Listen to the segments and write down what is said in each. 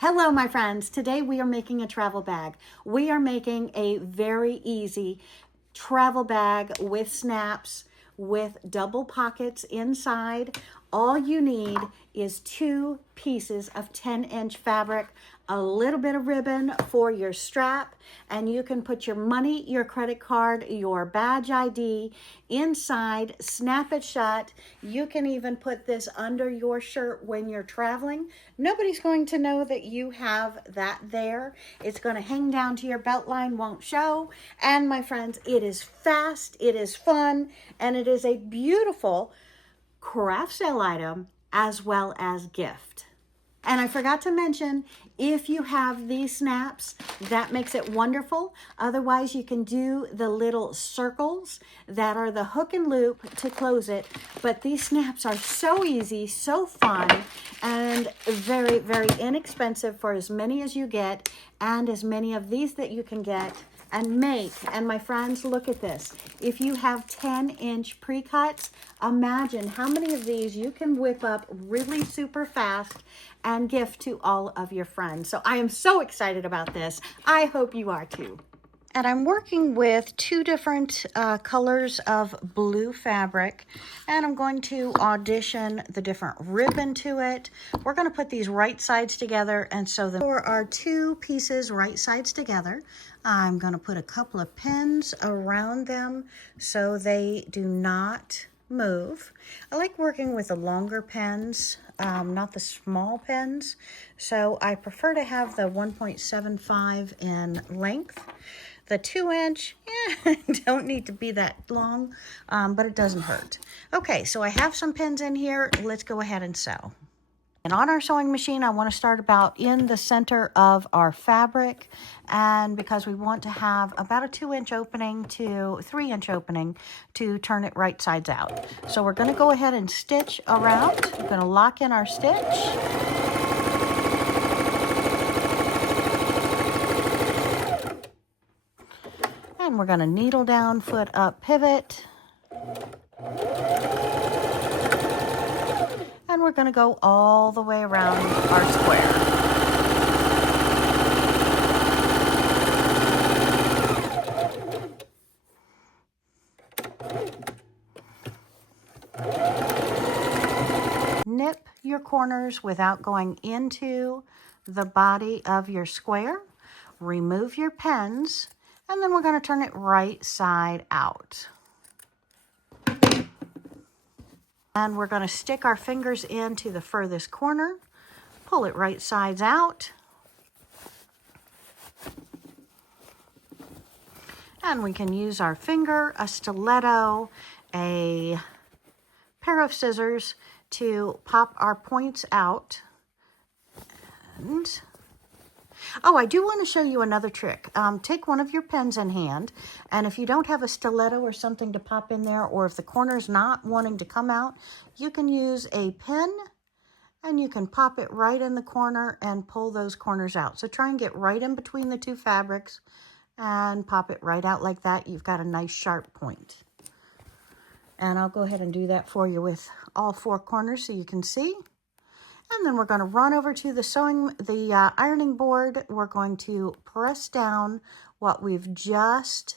Hello, my friends. Today we are making a travel bag. We are making a very easy travel bag with snaps, with double pockets inside. All you need is 2 pieces of 10-inch fabric, a little bit of ribbon for your strap, and you can put your money, your credit card, your badge ID inside, snap it shut. You can even put this under your shirt when you're traveling. Nobody's going to know that you have that there. It's going to hang down to your belt line, won't show. And my friends, it is fast, it is fun, and it is a beautiful craft sale item as well as gift. And I forgot to mention, if you have these snaps, that makes it wonderful. Otherwise, you can do the little circles that are the hook and loop to close it. But these snaps are so easy, so fun, and very, very inexpensive for as many as you get and as many of these that you can get and make. And my friends, look at this. If you have 10-inch pre-cuts, imagine how many of these you can whip up really super fast and gift to all of your friends. So I am so excited about this. I hope you are too. And I'm working with 2 different colors of blue fabric, and I'm going to audition the different ribbon to it. We're going to put these right sides together, and so there are 2 pieces right sides together. I'm going to put a couple of pins around them so they do not move. I like working with the longer pens, not the small pens, so I prefer to have the 1.75 in length. The 2-inch, don't need to be that long, but it doesn't hurt. Okay, so I have some pins in here. Let's go ahead and sew. And on our sewing machine, I want to start about in the center of our fabric. And because we want to have about a 2-inch opening to 3-inch opening to turn it right sides out. So we're going to go ahead and stitch around. We're going to lock in our stitch. And we're going to needle down, foot up, pivot. And we're going to go all the way around our square. Nip your corners without going into the body of your square. Remove your pens, and then we're going to turn it right side out. And we're going to stick our fingers into the furthest corner, pull it right sides out. And we can use our finger, a stiletto, a pair of scissors to pop our points out. And oh, I do want to show you another trick. Take one of your pens in hand, and if you don't have a stiletto or something to pop in there, or if the corner's not wanting to come out, you can use a pen, and you can pop it right in the corner and pull those corners out. So try and get right in between the 2 fabrics and pop it right out like that. You've got a nice sharp point. And I'll go ahead and do that for you with all 4 corners so you can see. And then we're going to run over to the ironing board. We're going to press down what we've just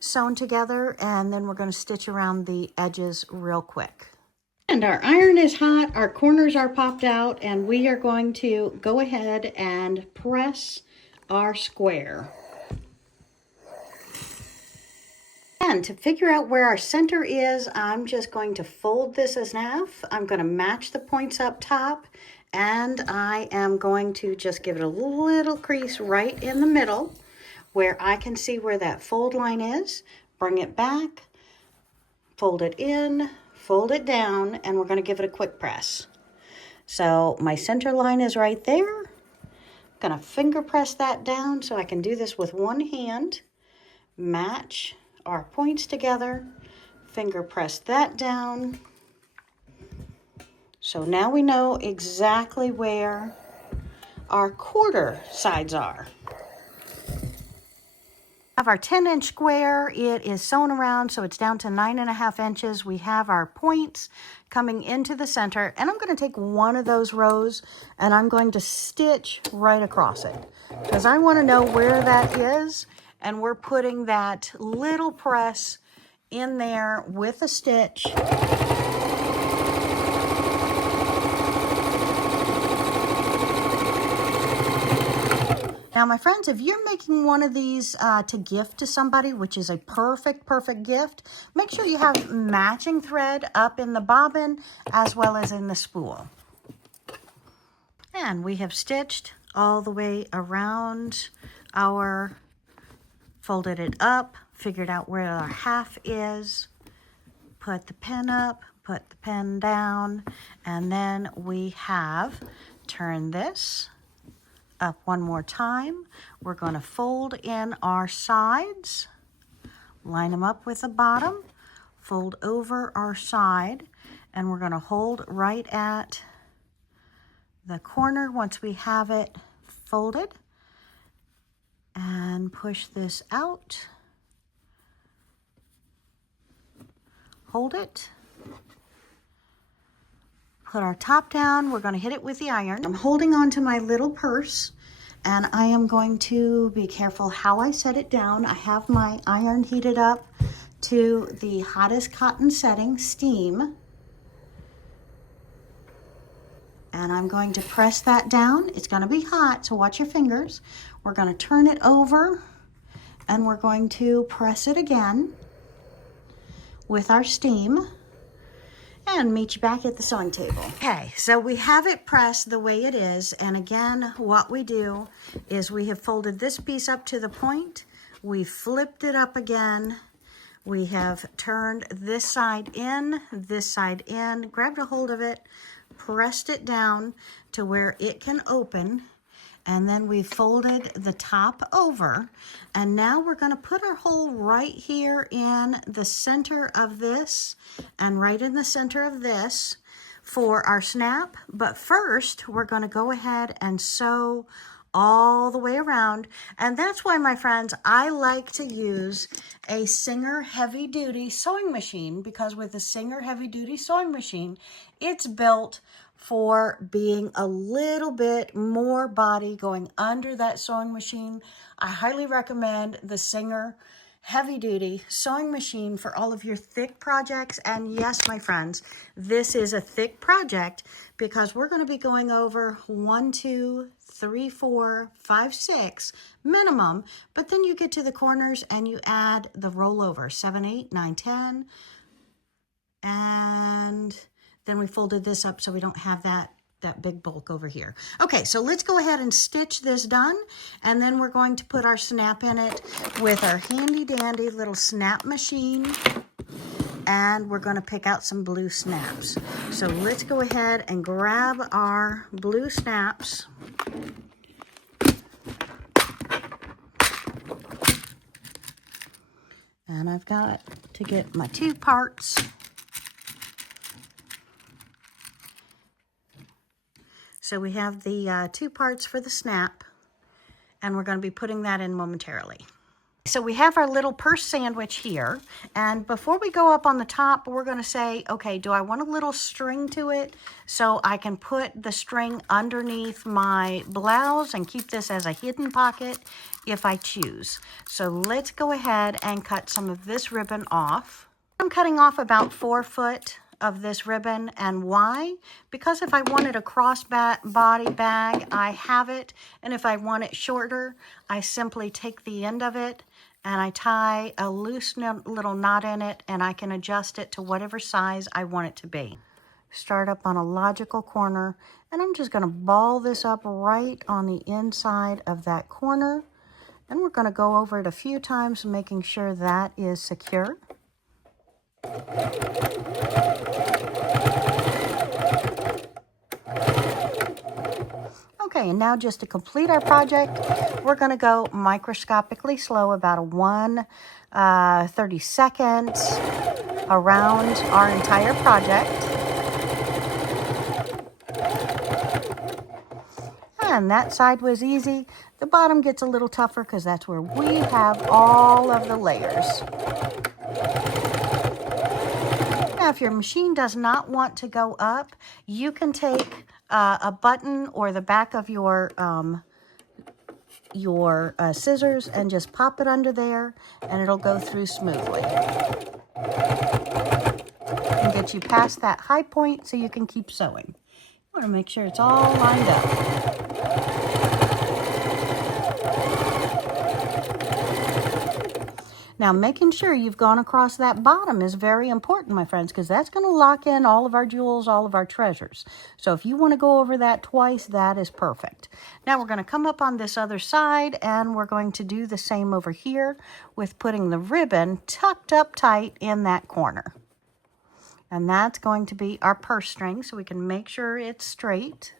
sewn together, and then we're going to stitch around the edges real quick. And our iron is hot, our corners are popped out, and we are going to go ahead and press our square. And to figure out where our center is, I'm just going to fold this in half. I'm going to match the points up top, and I am going to just give it a little crease right in the middle where I can see where that fold line is. Bring it back, fold it in, fold it down, and we're going to give it a quick press. So my center line is right there. I'm going to finger press that down so I can do this with one hand. Match our points together, finger press that down. So now we know exactly where our quarter sides are. have our 10-inch square. It is sewn around, so it's down to 9.5 inches. We have our points coming into the center, and I'm going to take one of those rows and I'm going to stitch right across it because I want to know where that is, and we're putting that little press in there with a stitch. Now, my friends, if you're making one of these to gift to somebody, which is a perfect gift, make sure you have matching thread up in the bobbin as well as in the spool. And we have stitched all the way around our, folded it up, figured out where our half is, put the pin up, put the pin down, and then we have turned this up one more time. We're going to fold in our sides, line them up with the bottom, fold over our side, and we're going to hold right at the corner once we have it folded, and push this out, hold it, put our top down. We're going to hit it with the iron. I'm holding on to my little purse, and I am going to be careful how I set it down. I have my iron heated up to the hottest cotton setting, steam. And I'm going to press that down. It's going to be hot, so watch your fingers. We're going to turn it over, and we're going to press it again with our steam, and meet you back at the sewing table. Okay, so we have it pressed the way it is, and again, what we do is we have folded this piece up to the point, we flipped it up again, we have turned this side in, grabbed a hold of it, pressed it down to where it can open, and then we folded the top over, and now we're going to put our hole right here in the center of this and right in the center of this for our snap. But first we're going to go ahead and sew all the way around, and that's why, my friends, I like to use a Singer heavy duty sewing machine, because with a Singer heavy duty sewing machine, it's built for being a little bit more body going under that sewing machine. I highly recommend the Singer heavy duty sewing machine for all of your thick projects. And yes, my friends, this is a thick project because we're going to be going over 1, 2, 3, 4, 5, 6 minimum, but then you get to the corners and you add the rollover, 7, 8, 9, 10, and then we folded this up so we don't have that big bulk over here. Okay, so let's go ahead and stitch this done, and then we're going to put our snap in it with our handy dandy little snap machine, and we're going to pick out some blue snaps. So let's go ahead and grab our blue snaps. And I've got to get my 2 parts. So we have the 2 parts for the snap, and we're going to be putting that in momentarily. So we have our little purse sandwich here, and before we go up on the top, we're going to say, okay, do I want a little string to it so I can put the string underneath my blouse and keep this as a hidden pocket if I choose? So let's go ahead and cut some of this ribbon off. I'm cutting off about 4 foot of this ribbon, and why? Because if I wanted a cross-body bag, I have it, and if I want it shorter, I simply take the end of it and I tie a loose little knot in it, and I can adjust it to whatever size I want it to be. Start up on a logical corner, and I'm just going to ball this up right on the inside of that corner, and we're going to go over it a few times, making sure that is secure. Okay, and now just to complete our project, we're going to go microscopically slow, about a 30 seconds around our entire project. Again, that side was easy. The bottom gets a little tougher because that's where we have all of the layers. Now, if your machine does not want to go up, you can take a button or the back of your scissors and just pop it under there, and it'll go through smoothly. And get you past that high point so you can keep sewing. You want to make sure it's all lined up. Now, making sure you've gone across that bottom is very important, my friends, because that's going to lock in all of our jewels, all of our treasures. So if you want to go over that twice, that is perfect. Now we're going to come up on this other side, and we're going to do the same over here with putting the ribbon tucked up tight in that corner. And that's going to be our purse string, so we can make sure it's straight.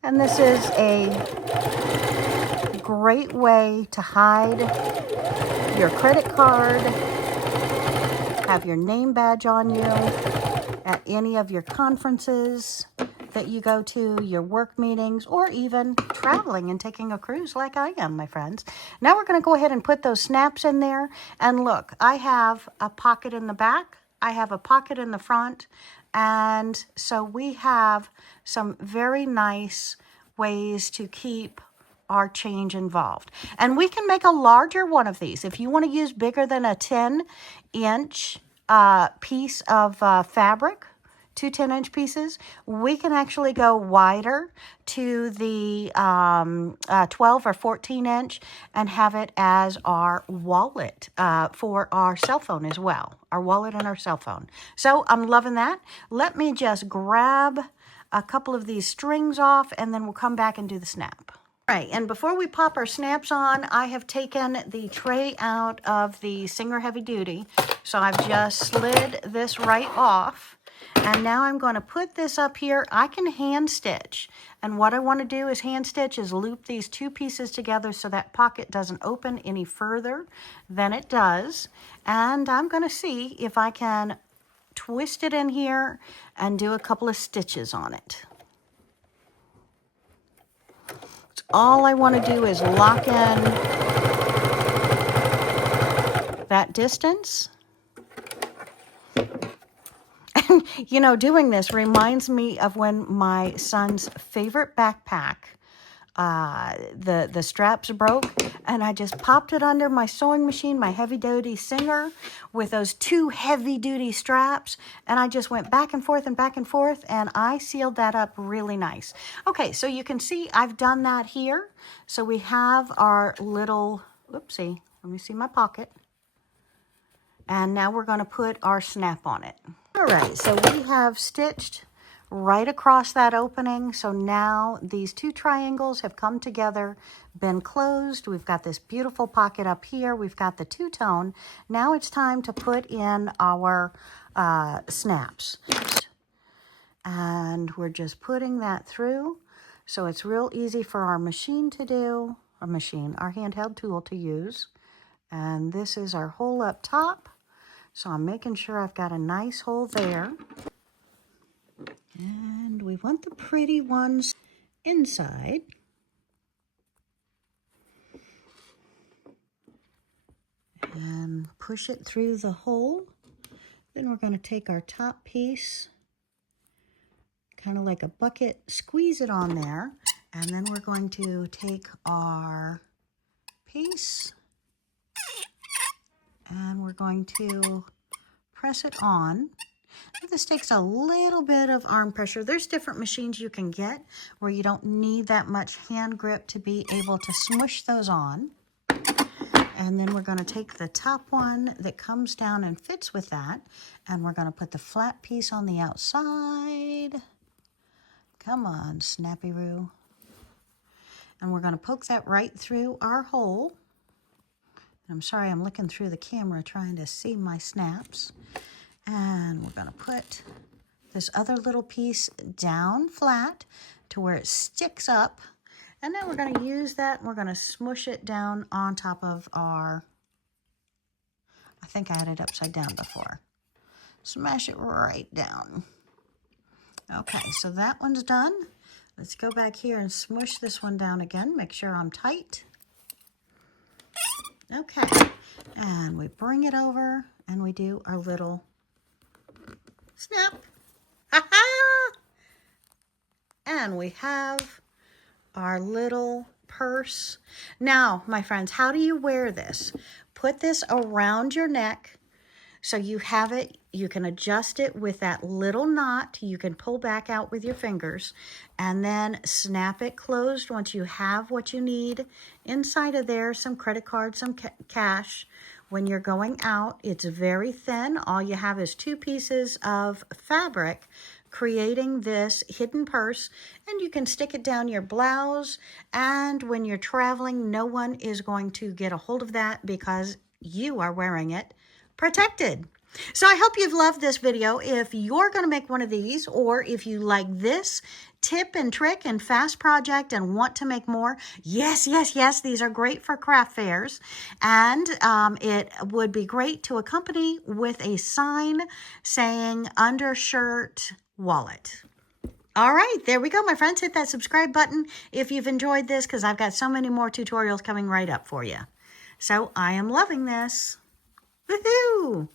And this is a great way to hide your credit card, have your name badge on you at any of your conferences that you go to, your work meetings, or even traveling and taking a cruise like I am, my friends. Now we're going to go ahead and put those snaps in there. And look, I have a pocket in the back. I have a pocket in the front. And so we have some very nice ways to keep our change involved. And we can make a larger one of these. If you want to use bigger than a 10-inch piece of fabric, two 10-inch pieces, we can actually go wider to the 12 or 14-inch and have it as our wallet for our cell phone as well. Our wallet and our cell phone. So I'm loving that. Let me just grab a couple of these strings off, and then we'll come back and do the snap. All right, and before we pop our snaps on, I have taken the tray out of the Singer Heavy Duty. So I've just slid this right off. And now I'm going to put this up here. I can hand stitch. And what I want to do is hand stitch is loop these two pieces together so that pocket doesn't open any further than it does. And I'm going to see if I can twist it in here and do a couple of stitches on it. All I want to do is lock in that distance. And, you know, doing this reminds me of when my son's favorite backpack, the straps broke, and I just popped it under my sewing machine, my heavy-duty Singer, with those two heavy-duty straps, and I just went back and forth, and I sealed that up really nice. Okay, so you can see I've done that here. So we have our little, whoopsie, let me see my pocket. And now we're going to put our snap on it. All right, so we have stitched right across that opening. So now these two triangles have come together, been closed. We've got this beautiful pocket up here. We've got the two-tone. Now it's time to put in our snaps. And we're just putting that through. So it's real easy for our machine to do, our handheld tool to use. And this is our hole up top. So I'm making sure I've got a nice hole there. And we want the pretty ones inside. And push it through the hole. Then we're going to take our top piece, kind of like a bucket, squeeze it on there. And then we're going to take our piece and we're going to press it on. This takes a little bit of arm pressure. There's different machines you can get where you don't need that much hand grip to be able to smush those on. And then we're going to take the top one that comes down and fits with that, and we're going to put the flat piece on the outside. Come on, Snappy-Roo. And we're going to poke that right through our hole. I'm sorry, I'm looking through the camera trying to see my snaps. And we're going to put this other little piece down flat to where it sticks up. And then we're going to use that and we're going to smush it down on top of our, I think I had it upside down before. Smash it right down. Okay, so that one's done. Let's go back here and smush this one down again. Make sure I'm tight. Okay, and we bring it over and we do our little snap. Ha-ha! And we have our little purse. Now, my friends, how do you wear this? Put this around your neck so you have it. You can adjust it with that little knot. You can pull back out with your fingers and then snap it closed once you have what you need inside of there, some credit cards, some cash. When you're going out, it's very thin. All you have is 2 pieces of fabric creating this hidden purse, and you can stick it down your blouse, and when you're traveling, no one is going to get a hold of that because you are wearing it protected. So I hope you've loved this video. If you're going to make one of these, or if you like this tip and trick and fast project and want to make more, yes, these are great for craft fairs. And it would be great to accompany with a sign saying undershirt wallet. All right, there we go, my friends. Hit that subscribe button if you've enjoyed this, because I've got so many more tutorials coming right up for you. So I am loving this. Woohoo!